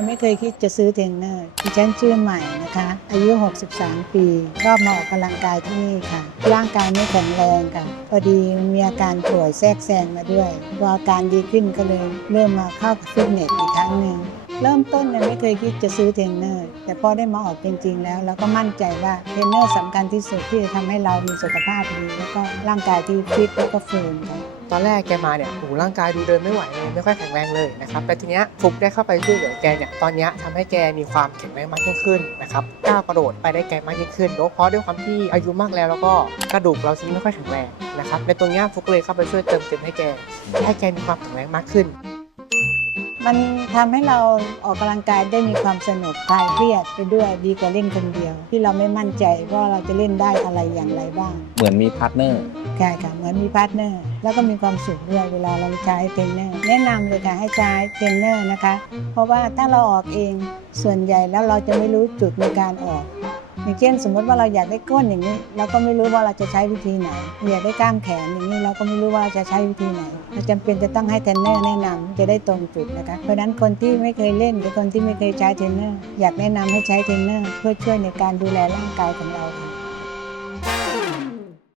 นไม่เคยคิดจะซื้อเทรนเนอร์ดิฉันชื่อใหม่นะคะ อายุ 63 ปีก็มาออกกำลังกายที่นี่ค่ะ ร่างกายไม่แข็งแรงค่ะ พอดีมีอาการป่วยแทรกแซงมาด้วยพออาการดีขึ้นก็เลยเริ่มมาเข้าฟิตเนสอีกครั้งหนึ่งเริ่มต้นเนี่ยไม่เคยคิดจะซื้อเทรนเนอร์ แต่พอได้มาออกจริงๆแล้วเราก็มั่นใจว่าเทรนเนอร์สำคัญที่สุดที่จะทำให้เรามีสุขภาพดี แล้วก็ร่างกายที่ฟิตแล้วก็เฟิร์มค่ะ ตอนแรกแกมาเนี่ยโอ้ร่างกายดูเดินไม่ไหวเลยไม่ค่อยแข็งแรงเลยนะครับแต่ทีเนี้ยฟุกได้เข้าไปช่วยเหลือแกเนี่ยตอนเนี้ยทำให้แกมีความแข็งแรงมากยิ่งขึ้นนะครับก้าวกระโดดไปได้ไกลมากยิ่งขึ้นโดยเพราะด้วยความที่อายุมากแล้วแล้วก็กระดูกเราชิ้นไม่ค่อยแข็งแรงนะครับในตรงเนี้ยฟุกเลยเข้าไปช่วยเติมเต็มให้แกให้แกมีความแข็งแรงมากขึ้น มันทำให้เราออกกำลังกายได้มีความสนุกคลายเครียดไปด้วยดีกว่าเล่นคนเดียว ที่เราไม่มั่นใจว่าเราจะเล่นได้อะไรอย่างไรบ้างเหมือนมีพาร์ทเนอร์ใช่ค่ะเหมือนมีพาร์ทเนอร์แล้วก็มีความสุขด้วยเวลาเราใช้เทรนเนอร์แนะนำเลยค่ะให้ใช้เทรนเนอร์นะคะ เพราะว่าถ้าเราออกเองส่วนใหญ่แล้วเราจะไม่รู้จุดในการออก อย่างเช่นสมมติว่าเราอยากได้ก้นอย่างนี้ เราก็ไม่รู้ว่าเราจะใช้วิธีไหนอยากได้กล้ามแขนอย่างนี้เราก็ไม่รู้ว่าจะใช้วิธีไหนเราจำเป็นจะต้องให้เทรนเนอร์แนะนำจะได้ตรงจุดนะคะเพราะนั้นคนที่ไม่เคยเล่นหรือคนที่ไม่เคยใช้เทรนเนอร์อยากแนะนำให้ใช้เทรนเนอร์เพื่อช่วยในการดูแลร่างกายของเราค่ะ